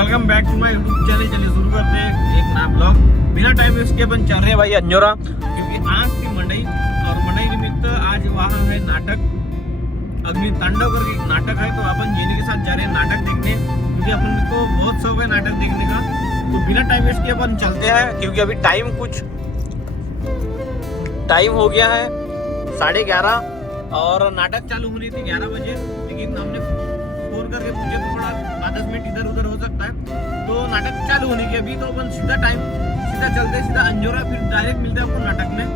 Welcome back to my YouTube channel. चलिए शुरू करते हैं एक नया ब्लॉग। बिना टाइम वेस्ट के अपन चल रहे हैं भाई अंजोरा, क्योंकि आज थी मंडई और मंडई निमित्त आज वहाँ है नाटक, अग्नि तांडव करके एक नाटक है। तो अपन जेनी के साथ जा रहे हैं नाटक देखने, क्योंकि अपन को बहुत शौक है नाटक देखने का। तो बिना टाइम वेस्ट के अपन चलते हैं, क्योंकि अभी टाइम हो गया है 11:30 और नाटक चालू होनी थी 11 बजे, लेकिन हमने फोन करके पूछे तो थोड़ा 5-10 मिनट इधर उधर हो सकता है। तो नाटक चालू होने की अभी, तो अपन सीधा चलते सीधा अंजोरा, फिर डायरेक्ट मिलते हैं आपको नाटक में।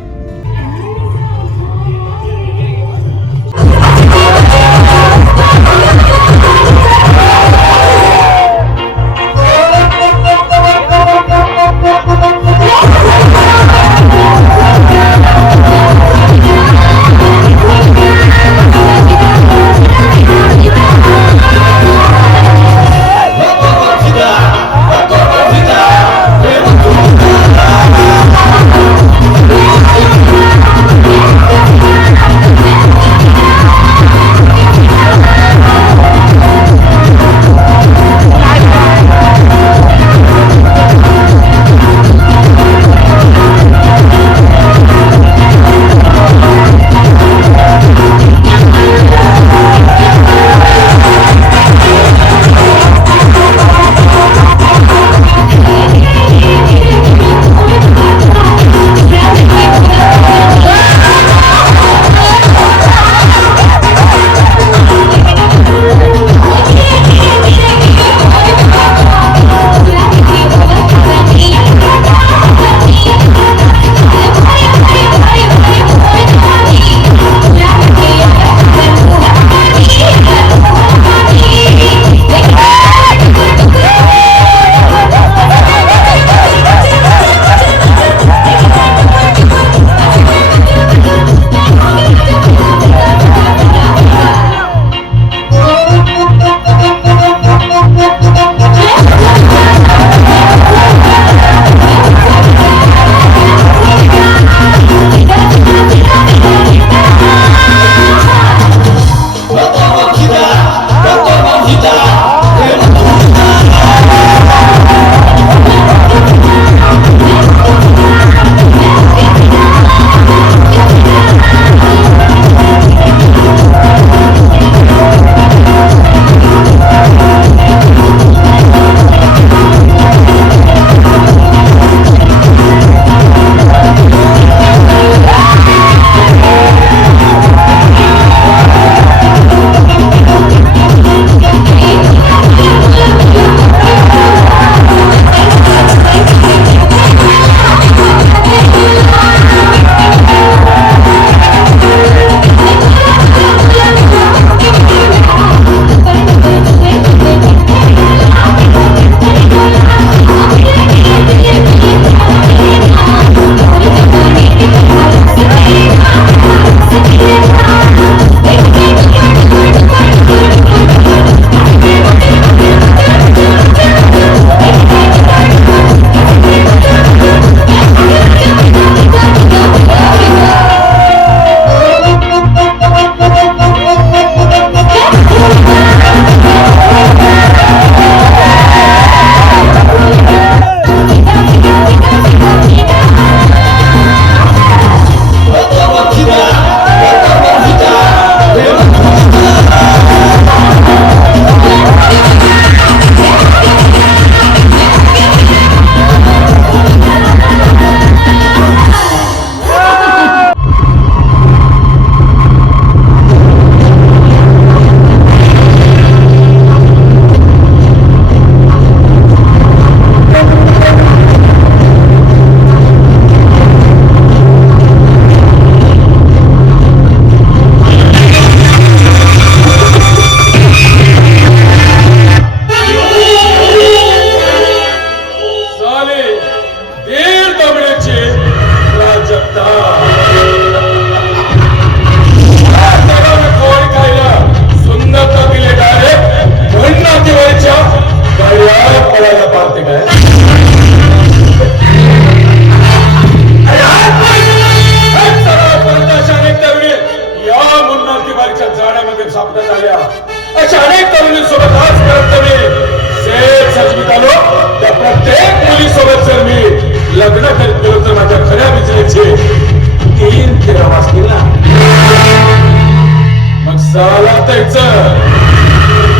साला त्याचं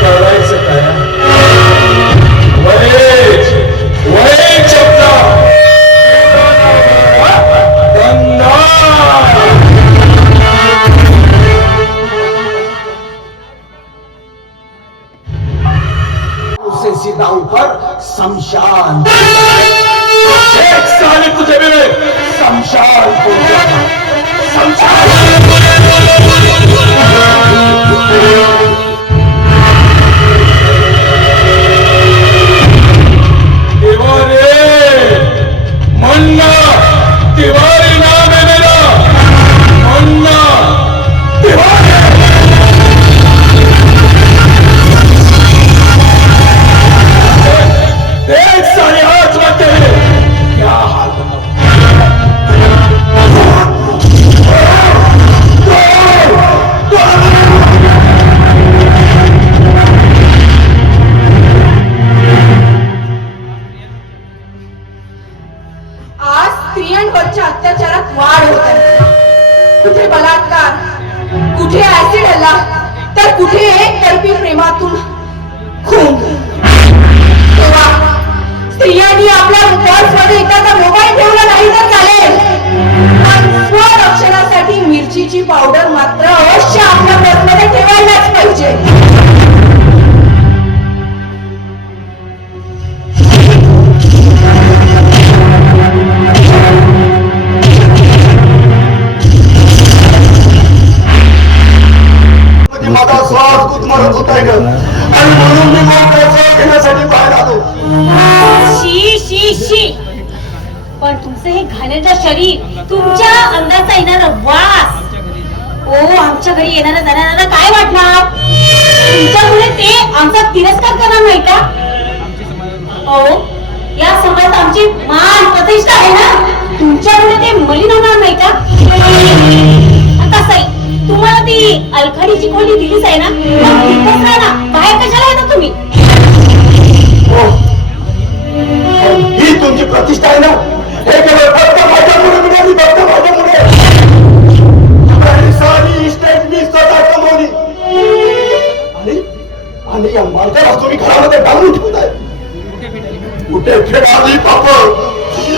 करायचं काय? वहेज वहेज शब्द उसे सीधा ऊपर शमशान एक साले तुझे भी शमशान पहुंचा शमशान मन्ना तिवारी नाम है मेरा, मन्ना तिवारी। एक सारे हाथ लगते हैं, क्या हाल बना? आज स्त्रियांवरच्या अत्याचारात वाढ होत आहे. कुठे बलात्कार, कुठे ऍसिड हल्ला, तर कुठे एकतर्फी प्रेमातून खून. तेव्हा स्त्रियांनी आपल्या पर्समध्ये एखादा मोबाईल ठेवला नाही तर चालेल, पण स्वरक्षणासाठी मिरचीची पावडर मात्र अवश्य आपल्या पर्समध्ये ठेवायलाच पाहिजे. माझा श्वास गुदमरत होत आहे ग, आणि म्हणून मी मोकळा घेण्यासाठी बाहेर आलो. शी शी शी, पण तुमचं हे घाणेरडं शरीर, तुमच्या अंगाचा येणारा वास, ओ आमच्या घरी येणारा जाणाऱ्यांना काय वाटणार? तुमच्यामुळे ते आमचा तिरस्कार करणार नाही का? ओ या समाजात आमची मान प्रतिष्ठा आहे ना, तुमच्यामुळे ते मलिन होणार नाही का? तसंही तुम्हाला ती अलखाडीची खोली दिलीच आहे ना, मग तिथंच राहा ना, बाहेर कशाला येता तुम्ही? ही तुमची प्रतिष्ठा आहे ना, हे केवळ फक्त माझ्यामुळे मिळाली, फक्त माझ्यामुळे. काही सारी इस्टेट मी स्वतः कमवली, आणि या मालकाला तुम्ही घरामध्ये डांबून ठेवताय. कुठे फेडाली पाप?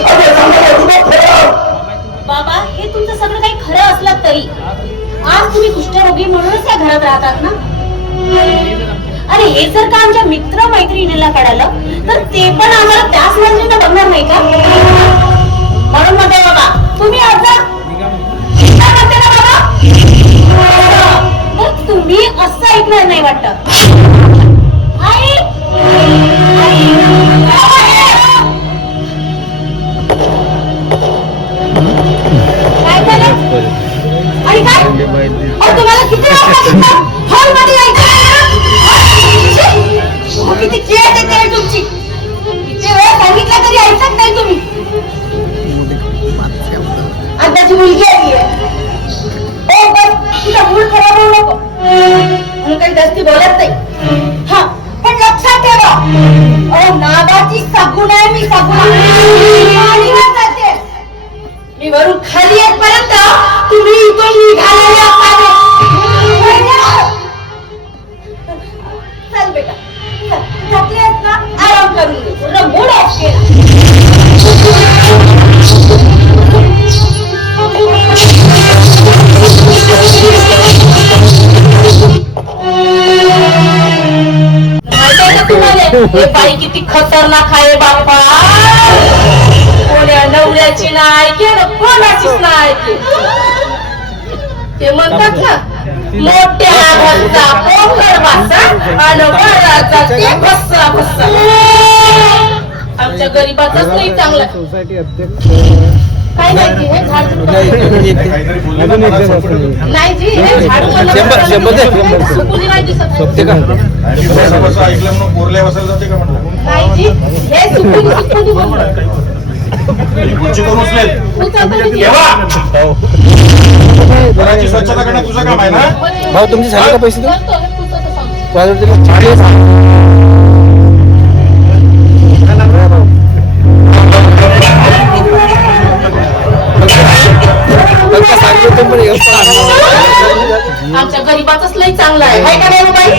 अरे सांगा तुला फेडा. बाबा, हे तुमचं सगळं काही खरं असलं तरी आज तुम्ही कुष्ठरोगी म्हणूनच या घरात राहतात ना. अरे हे जर का आमच्या मित्र मैत्रिणीला कळालं तर ते पण आम्हाला त्याच नजरेनं बघणार नाही का? म्हणून म्हणते बाबा, तुम्ही आज म्हणते ना बाबा, तर तुम्ही असं ऐकणार नाही वाटत. आई आई, काय झालं? आणि काय? तुम्हाला किती वाजता हॉलमध्ये यायचं किती खेळ देते तुमची? किती वेळ सांगितलं तरी ऐकत नाही तुम्ही. आताची मुलगी आली आहे, ओ बस तुझा मूड खराब होऊ नको म्हणून काही जास्ती बोलत नाही. हा पण लक्षात ठेवा, ओ नागाची सगुण आहे मी, सगुण पाणीवर जाते मी, वरून खाली येतपर्यंत तुम्ही इथून निघालेले असावे. चल बेटा, थकले आहेत ना, आराम करून घे, पूर्ण मूड ऑफ केला. तुम्हाला हे बाई किती खतरनाक आहे बापा. कोण्या नवऱ्याची नाही की कोणाचीच नाही. ते म्हणतात ना, मोठ्या घरचा पोंगळ वासा आणि वराचा ते भस्सा भस्सा. आमच्या गरीबाचाच नाही चांगला. काय नाही हे झाड नाही जी, हे झाडू सुकुनी नाही दिसत. ऐकलं म्हणून बोरल्या बसायला जाते का म्हणलं? नाही जी, हे सुकुनी सुकुनी बोलतात. खुर्ची करून उचलेल. घराची स्वच्छता करणं तुझं काम आहे ना. भाऊ तुमचे झाले का पैसे? आमच्या गरीबाचाच लय चांगला चांगलाय हाय का नाही बाई?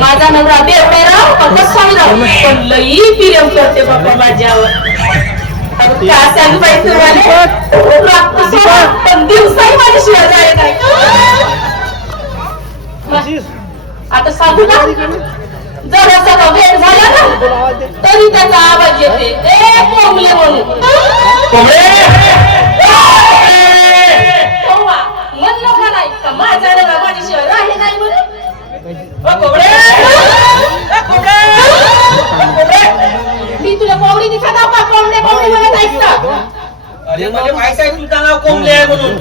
माझा नवरा बेवडेराव पकसाईराव पण लई प्रेम करते बाबा माझ्यावर. काय सांगू बाई तुम्हाला, रात्र सोडा पण दिवसाही माझ्याशिवाय जाय नाही. आता सांगू ना, जर असा वेळ झाला ना तरी त्याचा आवाज येते, ए कोंबले म्हणून. मन नका नाही का माझा नवरा माझ्याशिवाय राहिले नाही म्हणून. मी तुला कोंबडी दिसत आहो का? कोंबडे कोंबडी म्हणत आहेस का? अरे म्हणजे माहिती आहे तुझं नाव कोंबले आहे म्हणून.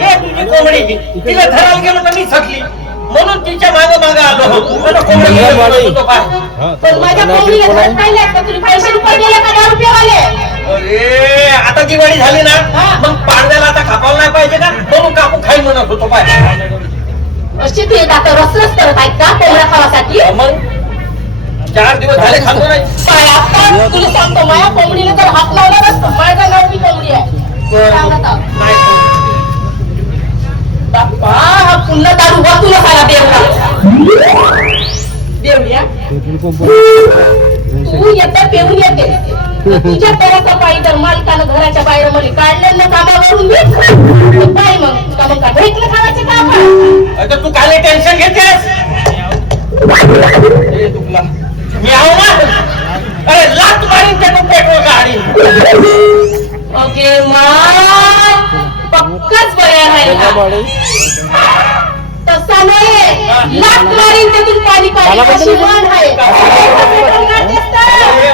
हे तुझी कोंबडी तिला धरायला गेलो तर मी थकली म्हणून तिच्या मागं आलो. मला कोंबडी म्हणत होतो पाय. पण माझ्या कोंबडीला धरत नाही का? तुला पैसे रुपये दिले का 10 रुपयेवाले? अरे आता दिवाळी झाली ना मग पाडव्याला आता खापावलं नाही पाहिजे का म्हणून कापू खाई म्हणत होतो पाय. अशी ते आता रसरस करत आहेत का कोंबड्या खावासाठी? मग 4 दिवस झाले खातो नाही. काय आता तुला सांगतो, माझ्या कोंबडीला जर हात लावला नसतो, माझ्या नावाची कोंबडी आहे. सांगत आहो. बाप्पा, हा पुन्हा दारू बा तुला खाला बेवडा. बेवड्या तू येतं पेऊन येते. तुझ्या तराचा पायी जर मालकानं घराच्या बाहेर मध्ये काढलेलं कामावरून दे पाय मग का मग का भेटलं खावायचे काम. आता तू काय टेन्शन घेतेस? तुला मी आहो ना. अरे लात मारीन ते तू पेट्रोल गाडी. ओके मग पक्काच बया राहिला. तसा नाही, लाट मारीन त्यातून पाणी काढेल अशी म्हण आहे.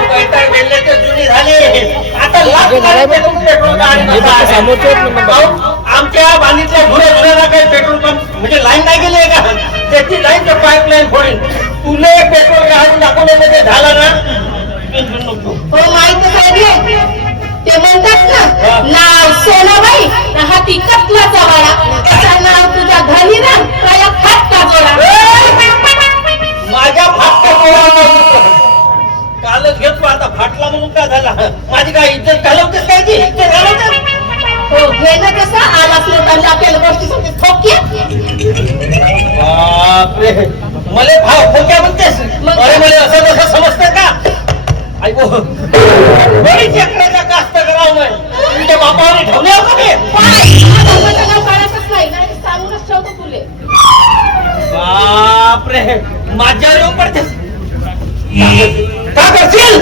पैठण गेले ते जुनी झाली. आता लात मारीन ते तू पेट्रोल गाडी. आमच्या बांधीतल्या धुऱ्याला काही पेट्रोल पंप म्हणजे लाईन नाही गेली आहे का? त्याची लाईन तर पाईपलाईन फोडीन. तुला पेट्रोल गाडी दाखवण्यामध्ये झाला ना हो माहित आहे. ते म्हणतात ना, नाव सोनाबाई हाती कतलाचा वाडा, त्याचं नाव तुझ्या घरी ना काय फाटका जोडा. माझ्या फाटका जोडा कालच घेतो आता फाटला म्हणून काय झाला? माझी काय इज्जत घालवतेस काय? ती इज्जत घालवतेस? हो घेणं कसं आलाच लोकांना आपल्याला गोष्टी सांगते ठोक्या. बापरे, मले भाव ठोक्या म्हणतेस? अरे मला असं तसं समजतं का? ऐको बरीच एकराचा कास्त करावं नाही. तुझ्या बापाने ठेवले होते माझं नाव काढतच नाही, नाही सांगूनच ठेवतो तुले. बापरे, माझ्यावर येऊन पडतेस का करशील?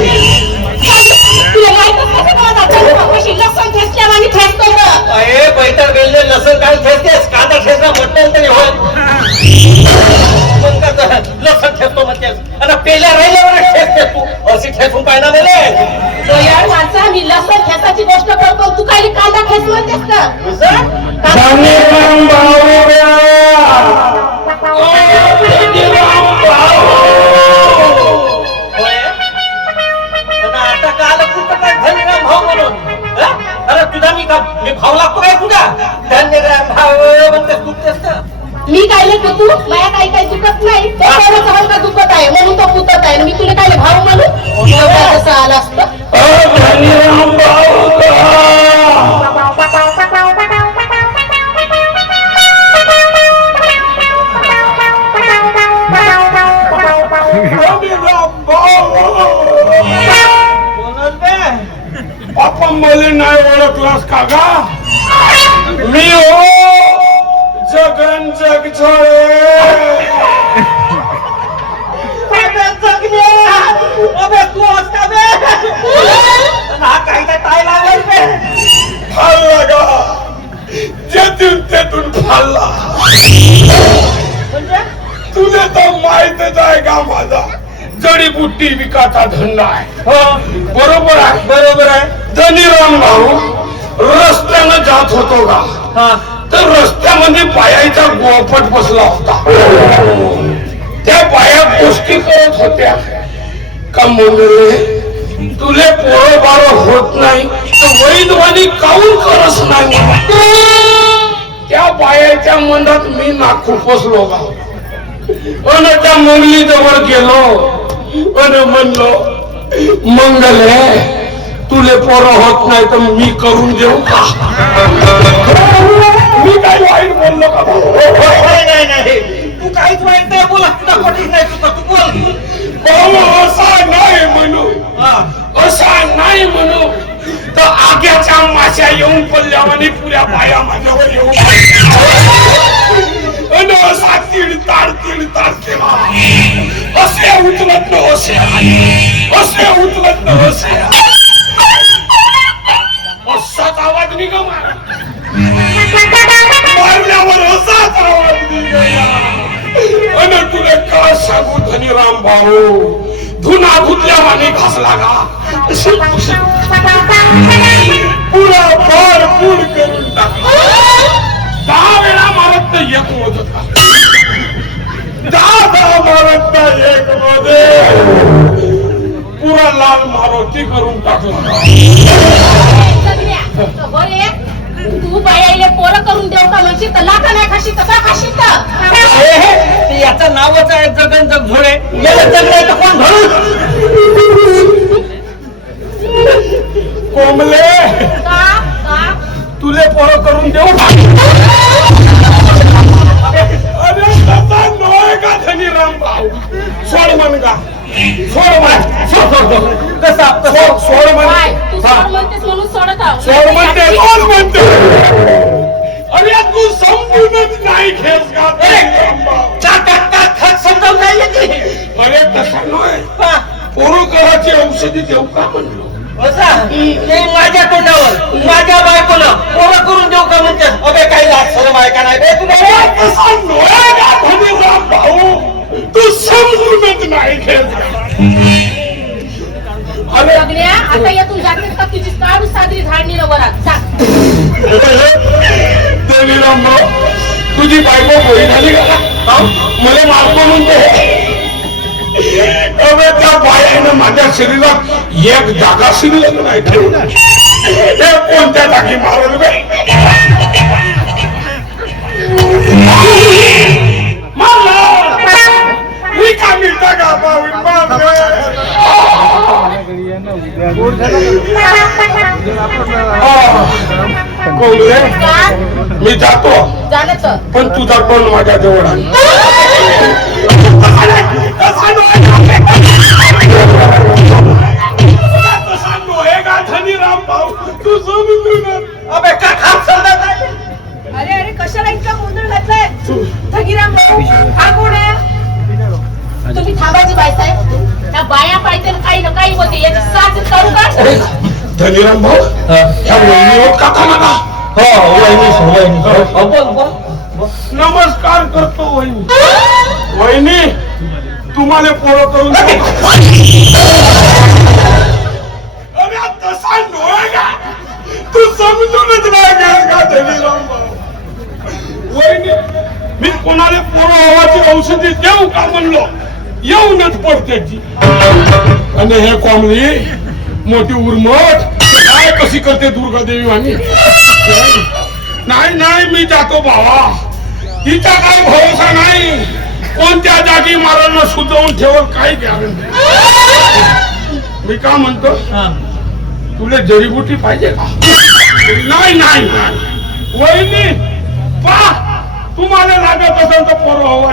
तुला माहितच कसं माझा कशी लसूण ठेचल्यावानी ठेचतो गं. अरे बैठक गेले लसूण काय ठेचतेस? कांदा ठेचला म्हटलं तरी होय. मग का लसूण ठेचतो म्हणतेस आणि पेल्या राहिल्यावर ठेचतेस तू. अशी ठेचून पाहिजे मले. यार माणसा, मी लसूण ठेचाची गोष्ट करतो, तू काही कांदा ठेच म्हणतेस का? आता काल कुठं काय धन्यराम भाऊ म्हणून? अरे तुझा मी भाव लागतो काय तुझा? धन्यराम भाऊ म्हणते कुठतेस का? मी काय लेखो तू माझ्या काही दुखत नाही. तो पोराचा हलका दुखत आहे म्हणून तो पुतत आहे. मी तुला काय भाऊ म्हणून कसं आला असतं. आपण मला नाही ओळखलास का गा? मी हो जगन जग छोळे. तू असता बे हा काही काय टाय लागेल बे. फाल्ला गा, जेथून तेथून फाल्ला. तुला तर माहितच आहे का माझा जडीबुट्टी विकाचा धंदा आहे. हो बरोबर आहे, बरोबर आहे. धनीराम भाऊ रस्त्यानं जात होतो का, तर रस्त्यामध्ये बायाचा गोपट बसला होता. त्या बाया गोष्टी करत होत्या का मंगळे तुले पोरं बाळ होत नाही तर वैधवानी काऊन करस नाही. त्या बायाच्या मनात मी नाखून बसलो का आणि त्या मंगली जवळ गेलो आणि म्हणलो, मंगले तुले पोरं होत नाही तर मी करून देऊ का? मी काही वाईट बोललो का? नाही तू काहीच वाईट आपल्या बाया माझ्यावर येऊ असा तिडताड केला. असे उचलत न असे उचलत न असे असाच आवाज निघ मारल्यावर असाच आवाज निघाला. आणि तुला काय सांगू धनीराम भाऊ, धुना धुतल्यावाने घासला का पुरा फार पूड करून टाकला. 10 वेळा मारत तर एक मोजत का 10 मारत तर एक मध्ये पुरा लाल मारुती करून टाकला. बरे तू बायाले पोरं करून देऊ का म्हणजे लाखा नाही खाशी कसा खाशी याचं नावच आहे जगन जग झोळे. याला जगले तर कोण भरू? कोंबले का तुले पोरं करून देऊ अरे तसा नव्हे का धनीराम भाऊ. सोड म्हण का सोड म्हण कसा सोड म्हण काय तू सोड म्हणतेस म्हणून सोडत आहो. सोड म्हणते कोण म्हणते. अरे तू समजूनच नाही खेस का धनीराम भाऊ. समजावून नाही येते. अरे तसा नव्हे पोरं कराची औषधी देऊ का म्हणलो. ते माझ्या तोंडावर माझ्या बायकोला पोरं करून देऊ का म्हणते. अबे काही लाज शरम आहे का नाही बे तुला? तसा नव्हे का धनीराम भाऊ. तू समजूनच नाही खेस का. अरे सगळ्या आता यातून जातेस का तुझी काढू साजरी झाडणी वरात जा. धनीराम भाऊ तुझी बायको गोळी झाली का मला मारतो म्हणते. अबे त्या बायानं माझ्या शरीरात एक जागा शिल्लक नाही ठेवला. हे कोणत्या जागी मारल बे रिकामी जागा पाहून कोंबले मी जातो झालं तर पण तुझा टोन माझ्या जवळ आहे. धनीराम भाऊ तू समजून अबे का खाप समजत नाही. अरे अरे कशाला इतका गोंधळ घातलाय धनीराम भाऊ. हा कोण आहे? तुम्ही थांबायची बाई साहेब. त्या बाया पाहिजे काही ना काही होते याची साथ करू का? धनीराम भाऊ ह्या वहिनी होत का मला. हो वहिनी नमस्कार करतो वहिनी. वहिनी तुम्हाला पोरं करून अरे तसा नव्हे का तू समजूनच नाही घेस का धनीराम भाऊ. वहिनी मी कोणाला पोरं हवाची औषधी देऊ का म्हणलो येऊनच पडते ती. आणि हे कोंबडी मोठी उर्मट काय कशी करते दुर्गा देवी आणि नाही मी जातो भावा. तिचा काही भरोसा नाही. कोणत्या जागी मारांना सुचवून ठेवल काही गॅरंटी. मी का म्हणतो तुला जडीबुटी पाहिजे का. नाही वहिनी पा तुम्हाला लागत असेल तर पोरं हवा.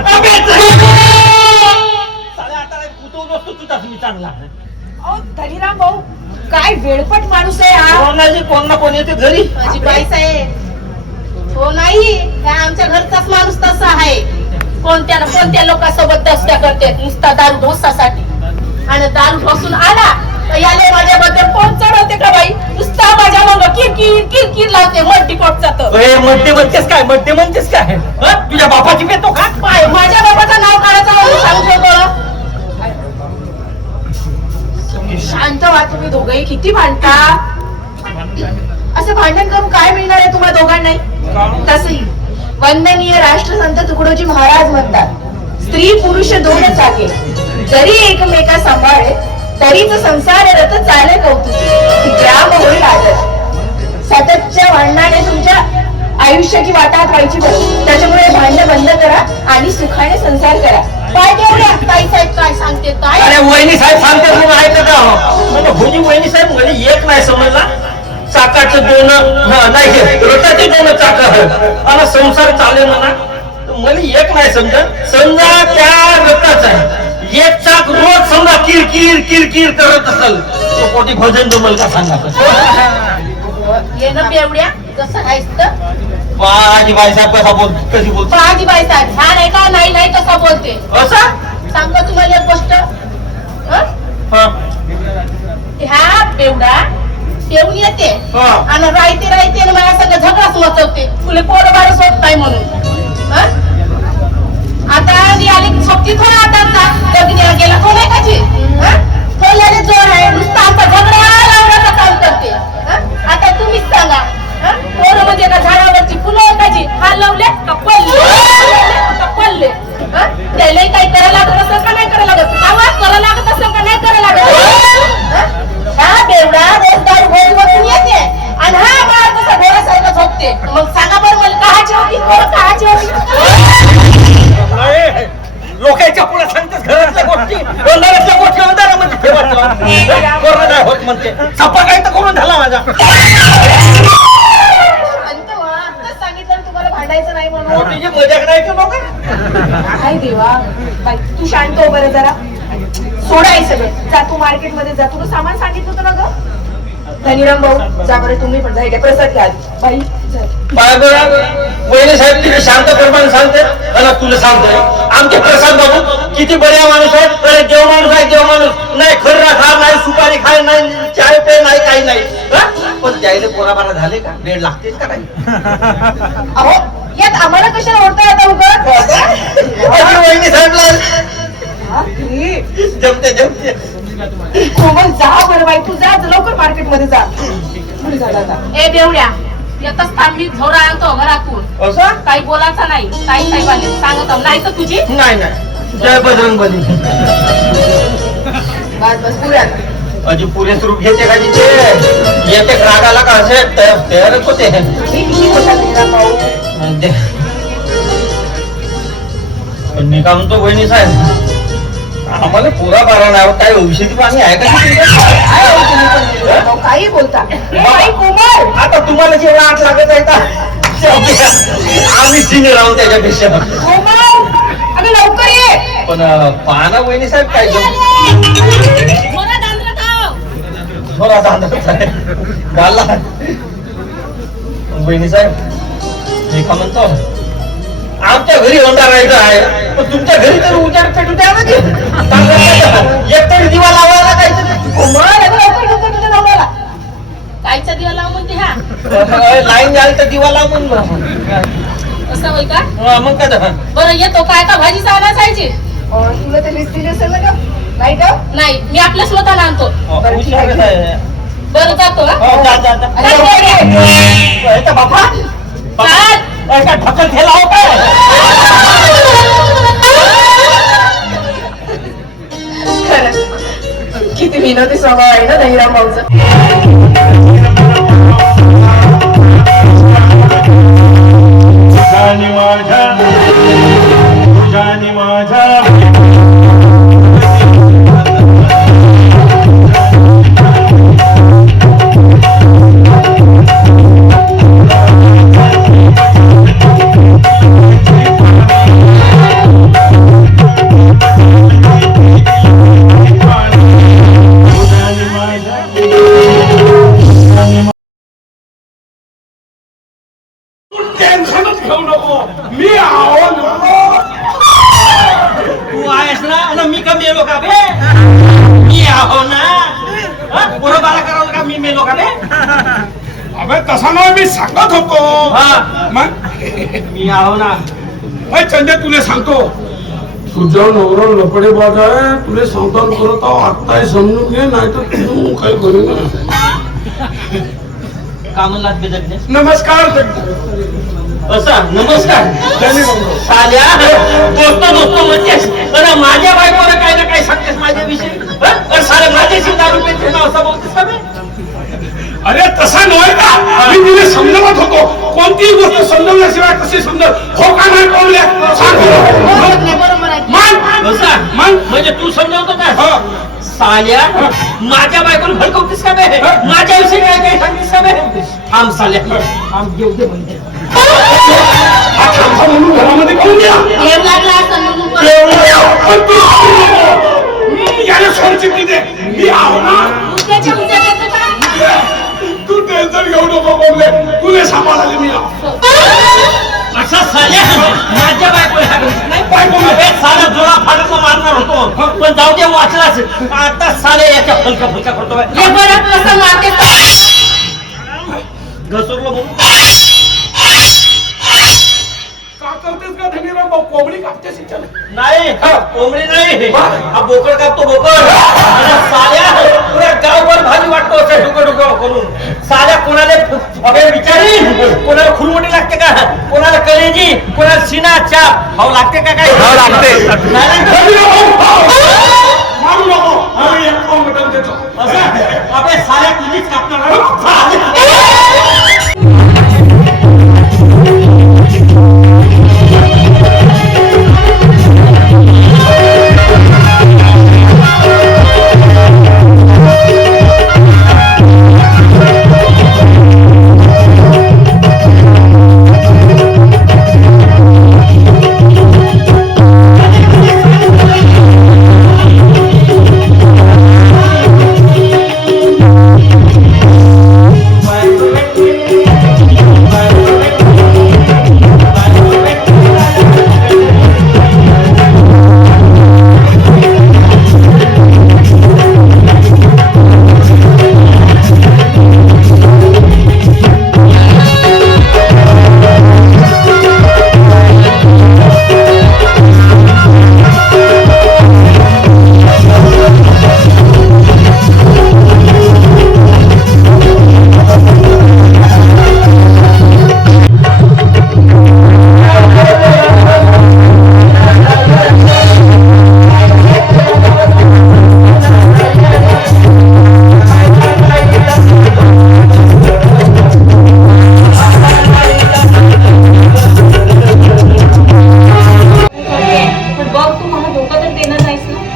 चांगला अहो धनीराम भाऊ काय वेळपट माणूस आहे हा. कोण ना कोण येते घरी. माझी बाई साहेब हो नाही हा आमच्या घरचाच माणूस तसा आहे. कोणत्या लोकांसोबत दस्त्या करते नुसता दारू ढोसासाठी. आणि दारू ढोसून आला तर याला माझ्याबद्दल कोण चढवते का बाई. नुसता माझ्या मग किरकिर लावते मल्टी कोटचा तर. मध्य म्हणतेस काय तुझ्या बापाची पेतो का. पाय माझ्या बाबाचं नाव काढायचं म्हणून सांगतो बरं. शांत व्हा तुम्ही दोघंही. किती भांडता. असं भांडण करून काय मिळणार आहे तुम्हाला दोघांनाही. तसही वंदनीय राष्ट्रसंत तुकडोजी महाराज म्हणतात स्त्री पुरुष दोनच आहे. जरी एकमेका सांभाळे तरीच संसार रथ चाले कौतुकी. ग्राम होईल आदर. सततच्या भांडणाने तुमच्या आयुष्याची वाटात व्हायची बरं. त्याच्यामुळे भांडण बंद करा आणि सुखाने संसार करा. पाय तेवढ्या ताई साहेब काय सांगते काय. अरे वहिनी साहेब सांगते म्हणून ऐकत आहो. भोजी वहिनी साहेब मला एक नाही समजला. चाकाचे दोन नाही रथाचे 2 चाक आणि संसार चालेल ना मला एक नाही समजा. समजा त्या रथाचा एक चाक रोज समजा किरकिर करत असेल तो कोटी भजन जमल का सांगा. ये ना बेवड्या जसं आहेस तर बाजी बाईसाहेब कसा बोल कशी बोलतो बाजी बाईसाहेब हा नाही का नाही तसा बोलते असं सांगतो तुम्हाला एक गोष्ट हा ह्या बेवडा येऊन येते हा. आणि राहते माझ्या सगळं झगडाच मचवते तुला पोरं बारस होत नाही म्हणून आता मी आली सोबती थोडा आता लग्न गेला कोण आहे काची तो लगेच जोर आहे नुसतं आमचा झगडा लावण्याचं काम करते आता तुम्हीच सांगा पोरं म्हणजे का झाडावरची फुलं आहे काची हा लावले का पडले त्याला काही करायला लागत असं का नाही करायला लागत आवाज करायला लागत असं का नाही करायला लागत हा बेवडा रोज दारू घोडी बसून येते आणि हा बाळ कसा घोड्यासारखं झोपते मग सांगा बरं मला काहाची होती पोरं काहाची होती लोकांच्या पुढे सांगतेस घरातल्या गोष्टी घरातल्या गोष्टी अंधारामध्ये ठेवत कोरोना नाही होत म्हणते सपा काय तर करून झाला माझा सांगितलं तुम्हाला भांडायचं नाही म्हणून तुझी मजाक नाही का लोक काय देवा बाई, तू शांत हो बरं जरा सोडाय सगळं जा तू मार्केटमध्ये जा तुला सामान सांगितलं होतं ना ग धनीराम भाऊ जा बरं तुम्ही पण जा प्रसाद घ्या बाई वहिनी साहेब तिथे शांत प्रमाणे सांगते आणि तुला सांगतोय आमचे प्रसाद बाबू किती बऱ्या माणूस आहेत अरे देव माणूस आहे देव माणूस नाही खर्रा खा नाही सुपारी खाय नाही चाय पे नाही काही नाही पण त्याने पोराबारा झाले का वेळ लागतेच का नाही अहो यात आम्हाला कशाला ओढताय आता उगाच? वहिनी साहेबला जमते जमते कोमल जा बरं बाई तू जा लवकर मार्केटमध्ये जा पुढे झालं आता ए बेवड्या येतच थांबली झोरा आणतो घरातून असं काही बोलायचं नाही काही वाले सांगत नाही तर तुझी नाही नाही जय बजरंग बली बस पुऱ्यात अजी पुरे स्वरूप घेते का तिथे येते रागाला का असे तयारच होते किती मोठा धनीराम भाऊ पण मी का म्हणतो वहिनी साहेब आम्हाला पुरा बारा नाही काय औषधी पाणी आहे का काय हो तुम्ही पण धनीराम भाऊ? काही बोलता ए बाई कोमल आता तुम्हाला जेवढा आठ लागत आहे का आम्ही सिनियर आहोत त्याच्यापेक्षा कोमल अगं लवकर ये पण पाहना वहिनी साहेब काय झोरा दांडरत आहो. थोडा दांदा घालला वहिनी साहेब मी का म्हणतो आमच्या घरी होणार राहायचं आहे पण तुमच्या घरी तर उजाड पेटू द्या ना एकतरी दिवा लावायला काहीतरी कोमल अगं लवकर लवकर तुझ्या नवऱ्याला कायचा दिवा लावून म्हणते हा लाईन झाली तर दिवा लावून असं होय का मग काय झालं? बरं येतो काय का भाजी आणायची तुला ते लिस्ट दिली असेल ना का नाही का नाही मी आपल्या स्वतःला आणतो बरं, ठीक आहे, ठीक आहे. बरं जातो हा हो, जा, जा, जा. अरे लवकर ये. हे तर बापा चाल. काय ढकल ठेला हो काय खरंच किती विनोदी स्वभाव आहे ना धनीराम भाऊचा टेन्शनच घेऊ नको मी आहो ना. तू आहेस ना आणि मी का मेलो का बे मी आहो ना बरोबर करावं का मी मेलो का बे अबे तसा ना मी सांगत होतो हा. मग मी आहो ना अय चंद्या तुला सांगतो तुझा नवरा लपडेबाज आहे तुला सांगताना करत आहो आत्ताही समजून घे नाही तर तू काय करू कामलात बेदगने नमस्कार असा नमस्कार साल्या दोस्तो म्हणतेस अरे माझ्या बायकोला काय ना काय सांगतेस माझ्याविषयी सारे माझ्याशी दारू पेते ना असं बोलतेस का बे अरे तसा नव्हे का मी तुला समजवत होतो कोणतीही गोष्ट समजवल्याशिवाय कशी समजल हो का नाही कळले बरोबर आहे कसा म्हणजे तू समजावतो काय साल्या माझ्या बायकोला भडकवतेस का बे माझ्याविषयी काय काय सांगतेस का बे थांब साल्या थांब घेऊ दे म्हणजे म्हणून घरामध्ये करून द्या देव लागला असं म्हणून याला सोडची दे मी आहो ना उद्याच्या उद्या येतो का तू तू टेन्शन घेऊ नको बोलले तुले सांभाळायला मी असा साल्या माझ्या बायको साला जोडा फाडत मारणार होतो पण जाऊ दे वाचलाच आता साले याच्या फलका फलका करतो हे बरं कसं मारते घसरलो बोलू का करतेस का धनीराम कोंबडी कापतेस इच्छा नाही कोंबडी नाही हा बोकड कापतो बोकड आणि साल्या पुऱ्या गावभर भाजी वाटतो असं डुकं डुकं करून साल्या कोणाला हवे विचारी कोणाला खुलमोटी लागते का कोणाला कलेजी कोणाला सीना चाप भाऊ लागते का काय भाऊ लागते. मारू नको आम्ही एक पाव मटण देतो असं अबे साल्या तुझीच कापणार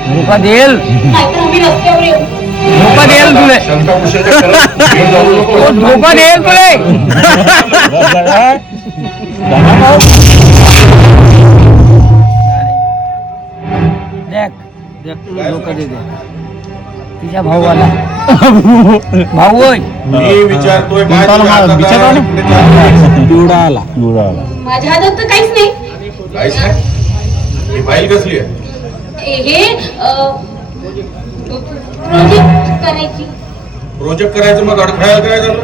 धोका देईल नाहीतर आम्ही रस्त्यावर येऊ धोका देईल तुले धोका देईल तुले धोका दे तिच्या भाऊला भाऊ होय मी विचारतोय पिवळा आला माझ्या हातात तर काहीच नाही काहीच नाही ही फाईल कसली आहे हे प्रोजेक्ट करायची प्रोजेक्ट करायचं मग अडथळा काय झालं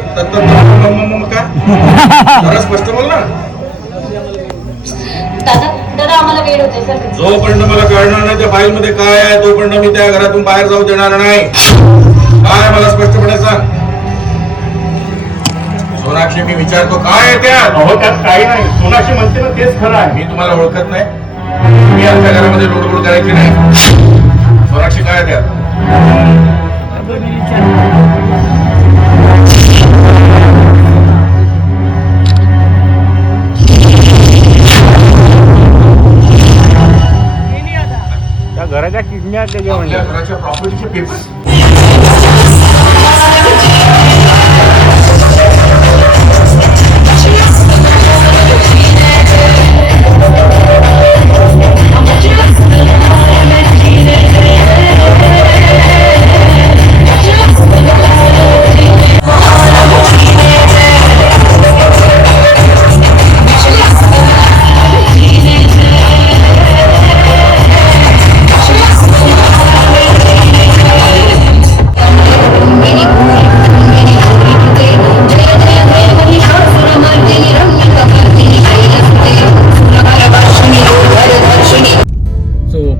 काय जरा स्पष्ट बोल ना दादा दादा आम्हाला वेळ होतोय सर जोपर्यंत मला कळणार नाही त्या फाईल मध्ये काय आहे तोपर्यंत मी त्या घरातून बाहेर जाऊ देणार नाही काय मला स्पष्टपणे सांग सोनाक्षी मी विचारतो काय आहे त्यात त्यात काही नाही सोनाक्षी म्हणते ना तेच खरं आहे मी तुम्हाला ओळखत नाही मी आमच्या घरामध्ये लुडबुड करायची नाही सोनाक्षी काय आहे त्यात त्या घराच्या किडन्या आपल्या घराच्या प्रॉपर्टीचे पेपर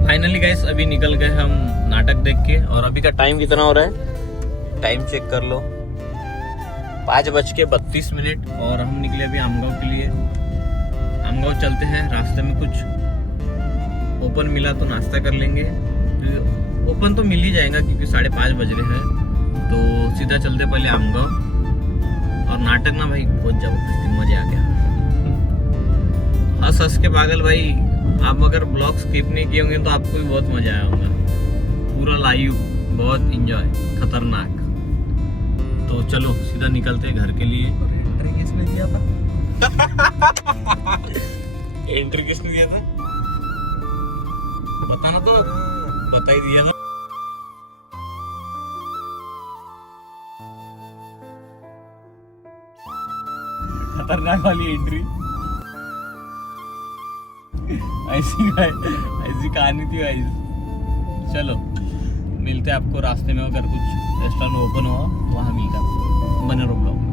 फाइनली गाइस अभी निकल गए हम नाटक देख के और अभी का टाइम कितना हो रहा है टाइम चेक कर लो 5:32 और हम निकले अभी आमगांव के लिए आमगांव चलते हैं रास्ते में कुछ ओपन मिला तो नाश्ता कर लेंगे तो ओपन तो मिल ही जाएगा क्योंकि 5:30 बज रहे हैं तो सीधा चलते पहले आमगांव और नाटक ना भाई बहुत जबरदस्ती मजे आ गया हंस हंस के पागल भाई आप अगर ब्लॉग स्किप नहीं किए होंगे तो आपको भी बहुत मजा आया होगा पूरा लाइव बहुत इंजॉय खतरनाक तो चलो सीधा निकलते हैं घर के लिए एंट्री किसने दिया था एंट्री किसने दिया था बताना तो बता ही दिया ना। खतरनाक वाली एंट्री। ऐसी कहानी थी गाइस। चलो मिलते हैं आपको रास्ते में, अगर कुछ रेस्टोरेंट ओपन हुआ वहाँ मिलता है। बने रहो ब्लॉग में।